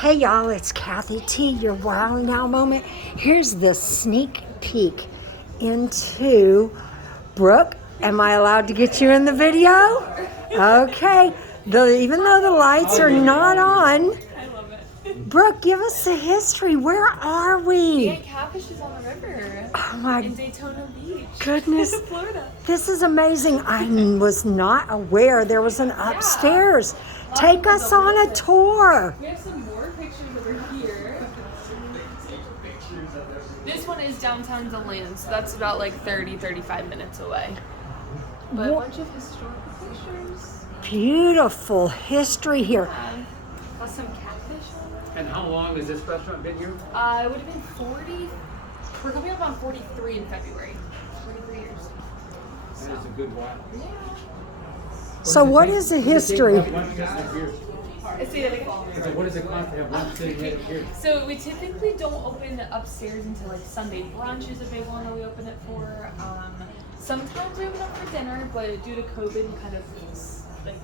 Hey y'all, it's Kathy T, your Wow Now moment. Here's the sneak peek into Brooke. Am I allowed to get you in the video? Okay. Even though the lights are not on, I love it. Brooke, give us the history. Where are we? Aunt Catfish is on the river. Oh my in Daytona Beach. goodness. Florida. This is amazing. I was not aware there was an upstairs. Take us on a tour. We have some more pictures over here. This one is downtown DeLand, so that's about like 35 minutes away. But a bunch of historical pictures. Beautiful history here. Got some catfish on it. And how long has this restaurant been here? It would have been 40. We're coming up on 43 in February. 43 years. That is a good while. Yeah. So what is the history? What does it cost to have lunch sitting right here? So we typically don't open upstairs until like Sunday brunch is a big one that we open it for. Sometimes we open up for dinner, but due to COVID, we kind of like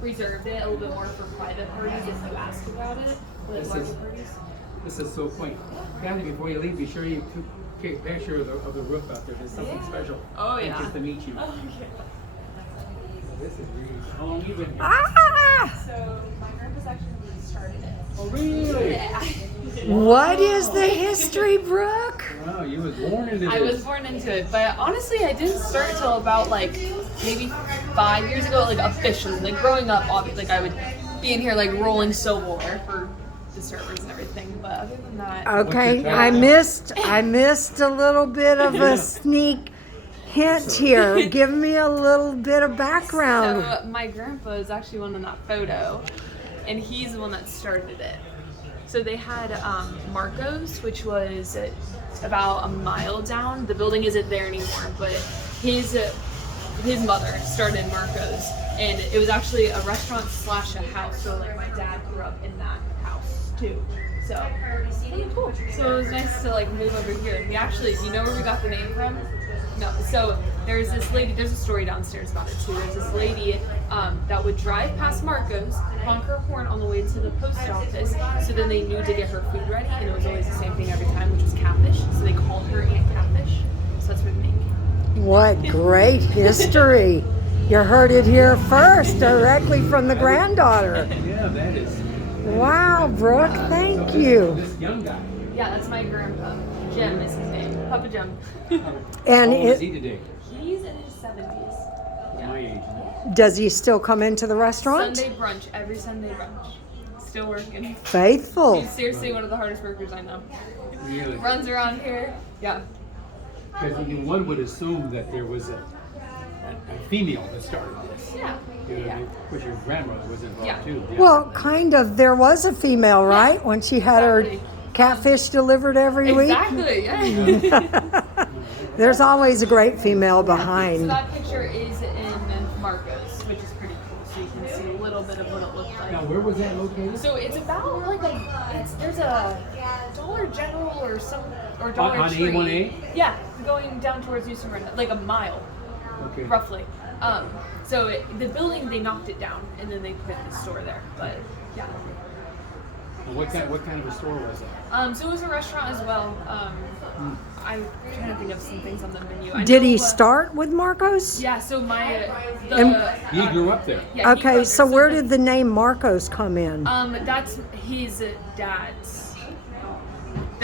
reserved it a little bit more for private parties if you ask about it, like larger parties. This is so quaint. Kathy, before you leave, be sure you take a picture of the roof out there. There's something special. Oh yeah. Anxious to meet you. Oh, okay. This is really. How long have you been here? Ah! So my grandpa's actually started it. Oh, really? Yeah. What is the history, Brooke? Wow, you was born into this. I was born into it, but honestly, I didn't start until about like maybe 5 years ago, like officially. Like growing up, obviously, like I would be in here like rolling silverware for the servers and everything. But other than that, Okay, I missed a little bit of a sneak hint here. Give me a little bit of background. so my grandpa is actually one in that photo, and he's the one that started it. So they had Marco's, which was about a mile down. The building isn't there anymore, but his mother started Marco's, and it was actually a restaurant / a house. So like my dad grew up in that house too. So really cool. So it was nice to like move over here. We actually, do you know where we got the name from? No. So there's this lady. There's a story downstairs about it too. There's this lady that would drive past Marco's, honk her horn on the way to the post office. So then they knew to get her food ready, and it was always the same thing every time, which was catfish. So they called her Aunt Catfish. So that's where the name came. What great history. You heard it here first, directly from the granddaughter. Yeah, that is. Wow, Brooke, thank you. This young guy. Yeah, that's my grandpa. Jim is his name. Papa Jim. And How old is he today? He's in his 70s. My age. does he still come into the restaurant? Sunday brunch, every Sunday brunch. Still working. Faithful. He's seriously one of the hardest workers I know. Really? Runs around here. Yeah. Because one would assume that there was a female that started this. Yeah. You know, Yeah. which your grandmother was involved Yeah. too. Yeah. Well, kind of. There was a female, right? When she had her Exactly. catfish delivered every Exactly, yeah. week. There's always a great female So behind. that picture is in Marco's, which is pretty cool. So you can see a little bit of what it looked Now, like. where was that located? So it's about like there's a Dollar General or Dollar On Tree. A1A? Yeah, going down towards New Smyrna, like a mile, Okay. roughly. So the building, they knocked it down and then they put the store there. But yeah. And what kind of a store was that? So it was a restaurant as well. I'm trying to think of some things on the menu. I Did know, he start with Marcos? Yeah. So He grew up there. Yeah, he grew Okay, up there. so where did the name Marcos come in? That's his dad's.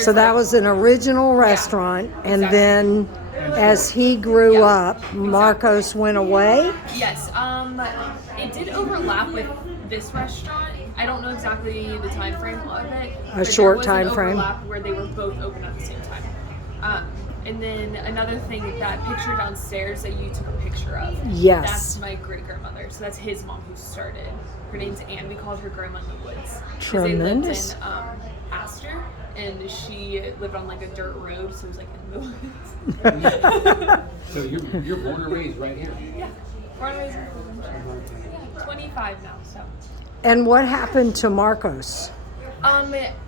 So that was an original restaurant, and exactly. then as he grew Yeah, up, Marcos went away. Yes. It did overlap with this restaurant. I don't know exactly the time frame of it. but short there was time an frame. overlap where they were both open at the same time. And then another thing, that picture downstairs that you took a picture of. Yes. That's my great grandmother. So that's his mom who started. Her name's Anne. We called her Grandma in the Woods. 'Cause Tremendous. They lived in Astor, and she lived on like a dirt road, so it was like in the woods. So you're born and raised right here. Yeah. Born and raised in Cleveland. Yeah, 25 now, so. And what happened to Marcos?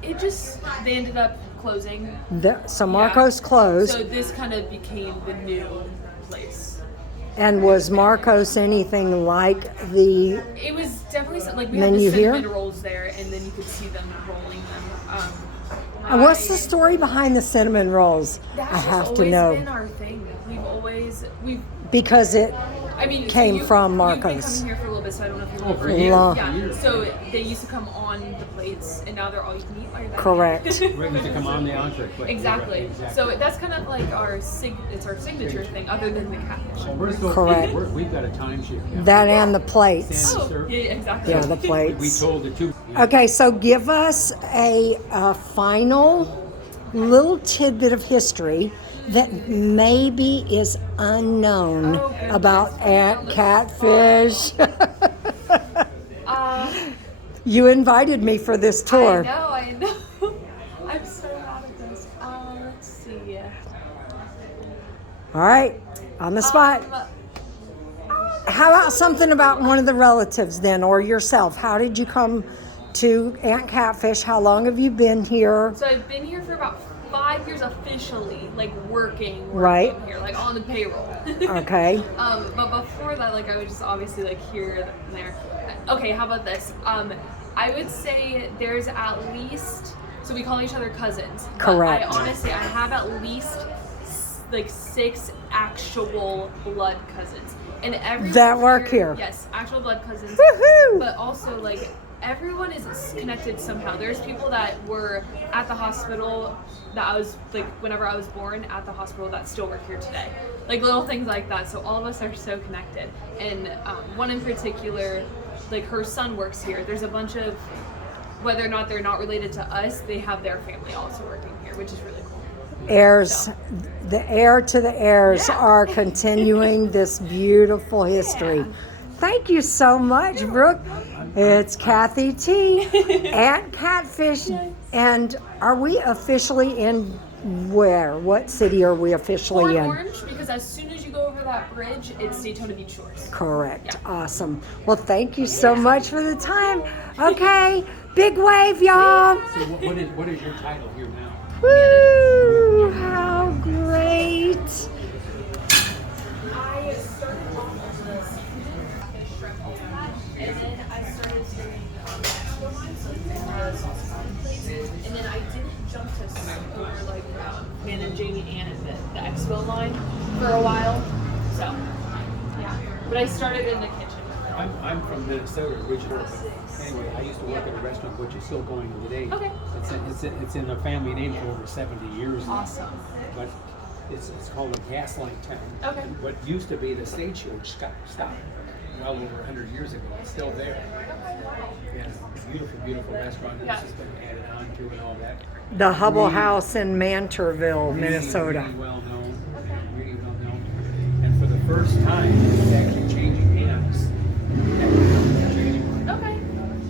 It just, they ended up closing. So Marcos closed, So this kind of became the new place. And was Marcos anything like the It was definitely something like we had menu the here? cinnamon rolls there, and then you could see them rolling them. What's the story behind the cinnamon rolls? That's I just have to always know. been our thing. We've. Because it I mean, came from You've been Marcos. coming here for a little bit, so I don't know if you Oh, remember. for years. Long. Yeah. Years. So they used to come on the plates, and now they're all you can eat while you're there. Correct. Right, used to come on the entree plate. Exactly. You're right, So that's kind of like it's our signature thing, other than the catfish. Well, we're still, Correct. We've got a timeshare. Yeah. that and the plates. Sam- Oh, yeah, exactly. Yeah, the We plates. told the two. Okay, so give us a final little tidbit of history that maybe is unknown Oh, goodness. about ant catfish. Uh, You invited me for this tour. I know. I'm so bad at this. Let's see. All right, on the spot. How about something about one of the relatives then, or yourself? How did you come to Ant Catfish? How long have you been here? So I've been here for about 5 years officially, like working Right. here, like on the payroll. Okay. But before that, like I was just obviously like here and there. Okay, how about this? I would say there's at least, so we call each other cousins. but Correct. I honestly, I have at least like 6 actual blood cousins, and everyone That work here. Yes, actual blood cousins. Woohoo! But also like everyone is connected somehow. There's people that were at the hospital that I was like whenever I was born at the hospital that still work here today. Like little things like that. So all of us are so connected. And one in particular, like her son works here. There's a bunch of, whether or not they're not related to us, they have their family also working here, which is really cool. Heirs, the heir to the heirs Yeah. are continuing this beautiful history. Thank you so much, Brooke. It's Kathy T. at Catfish. And are we officially in where? What city are we officially Or in? Orange, because as soon as you go over that bridge, it's Daytona Beach Shores. Correct. Awesome. Well, thank you so much for the time. Okay. Big wave, y'all. So what is your title here now? Woo! How great. I started off on the catfish, shrimp, all that, and then I started doing expo lines and sauces on plates, and then I didn't jump to over like Man and Jamie and the expo line for a while, so yeah. But I started in the kitchen. I'm from Minnesota originally. But anyway, I used to work at a restaurant which is still going today. Okay. It's in the family name for over 70 years now. Awesome. But it's called a Gaslight Town. Okay. What used to be the stagecoach stop well over 100 years ago. It's still there. Yeah, beautiful, beautiful restaurant. Yeah. This has been added on to and all that. The Hubble Really- House in Mantorville, really, Minnesota. Really well known. Really well known. And for the first time, it's actually changing hands. Okay.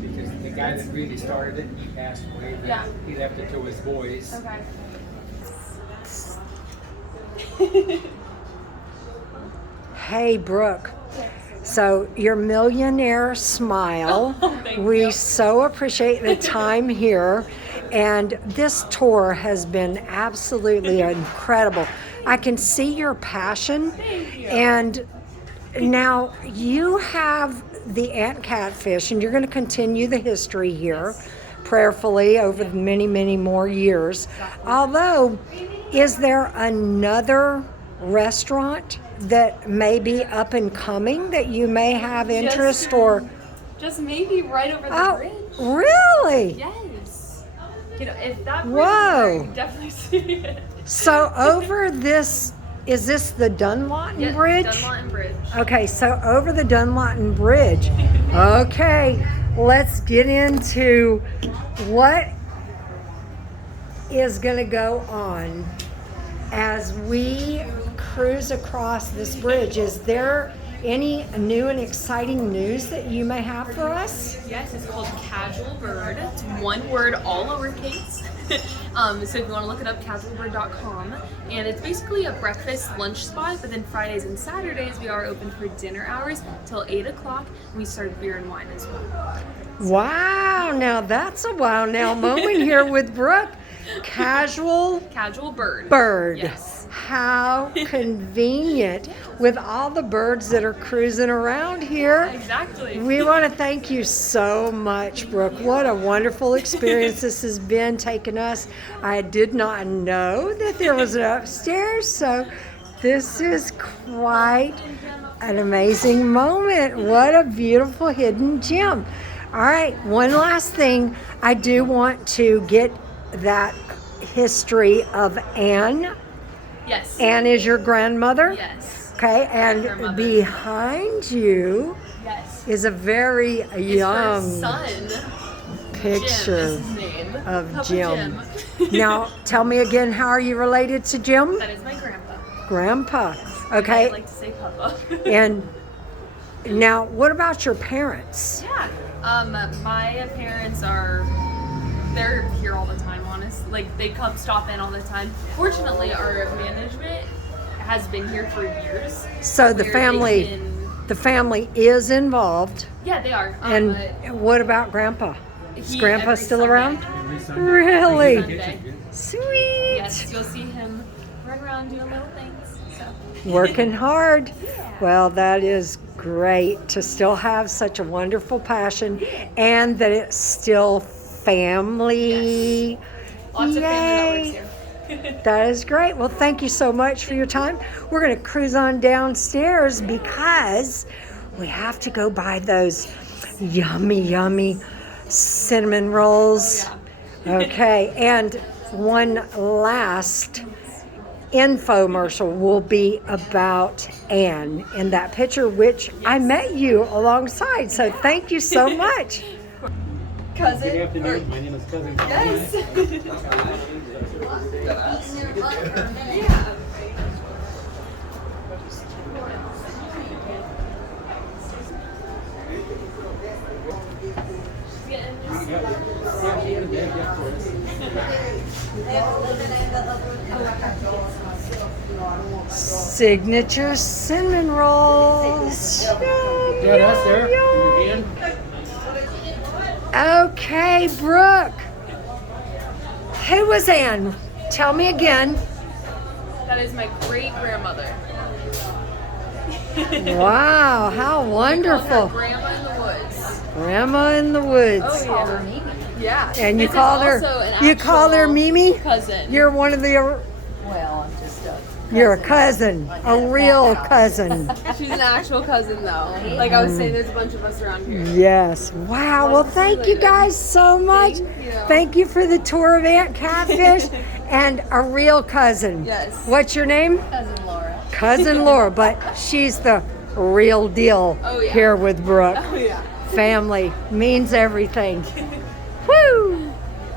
Because the guy that really started it, he passed away. But Yeah. He left it to his boys. Okay. Hey, Brooke. So, your millionaire smile. Thank We you. so appreciate the time here. And this tour has been absolutely incredible. I can see your passion. Thank you. And now you have the Ant Catfish, and you're going to continue the history here prayerfully over many, many more years. Although, is there another restaurant that may be up and coming that you may have interest or? Just maybe right over the Oh, bridge. really? Yes. You know, if that bridge Whoa. is there, you definitely see it. So over this, is this the Dunlawton Yes, Bridge? Dunlawton Bridge. Okay, so over the Dunlawton Bridge. Okay, let's get into what is going to go on as we cruise across this bridge. Is there any new and exciting news that you may have for us? Yes, it's called Casual Bird. It's one word, all lowercase. So if you want to look it up, casualbird.com. And it's basically a breakfast lunch spot, but then Fridays and Saturdays we are open for dinner hours till 8 o'clock. We serve beer and wine as well. Wow, now that's a wow now moment here with Brooke. Casual Casual Bird. Bird. Yes. How convenient with all the birds that are cruising around here. Exactly. We want to thank you so much, Brooke. What a wonderful experience this has been taking us. I did not know that there was an upstairs, so this is quite an amazing moment. What a beautiful hidden gem. All right, one last thing. I do want to get that history of Anne. Yes. Anne is your grandmother? Yes. Okay, Her and mother. behind you Yes. is a very It's her young son. picture Jim is his name. of Papa Jim. Now, tell me again, how are you related to Jim? That is my grandpa. Grandpa. I Okay, like to say Papa. and now what about your parents? Yeah. My parents they're here all the time, honest. Like, they come stop in all the time. Fortunately, our management has been here for years. So the where family, they can- the family is involved. Yeah, they are. And what about Grandpa? Is he- Grandpa every still Sunday- around? Every Sunday. Really? Sunday. Sweet. Yes, you'll see him run around doing little things. So. Working hard. Well, that is great to still have such a wonderful passion and that it's still family. Lots of family that Yay. works here. That is great. Well, thank you so much for your time. We're going to cruise on downstairs because we have to go buy those yummy, yummy cinnamon rolls. Okay, and one last infomercial will be about Anne in that picture, which I met you alongside. So thank you so much. Cousin. Good afternoon. My name is Cousin. Yes. Signature cinnamon rolls. Got us there in your hand. Okay, Brooke. Who was Anne? Tell me again. That is my great grandmother. Wow, how wonderful. Grandma in the woods. Grandma in the woods. Oh, yeah. Yeah. And you This is call her also an you call her actual Mimi? Cousin. You're one of the Well, I'm just a. you're a cousin, a real cousin. She's an actual cousin, though. Like I was saying, there's a bunch of us around here. Yes. Wow. Well, thank you guys so much. Thank you. Thank you for the tour of Aunt Catfish and a real cousin. Yes. What's your name? Cousin Laura. Cousin Laura, but she's the real deal Oh, yeah. here with Brooke. Oh, yeah. Family means everything.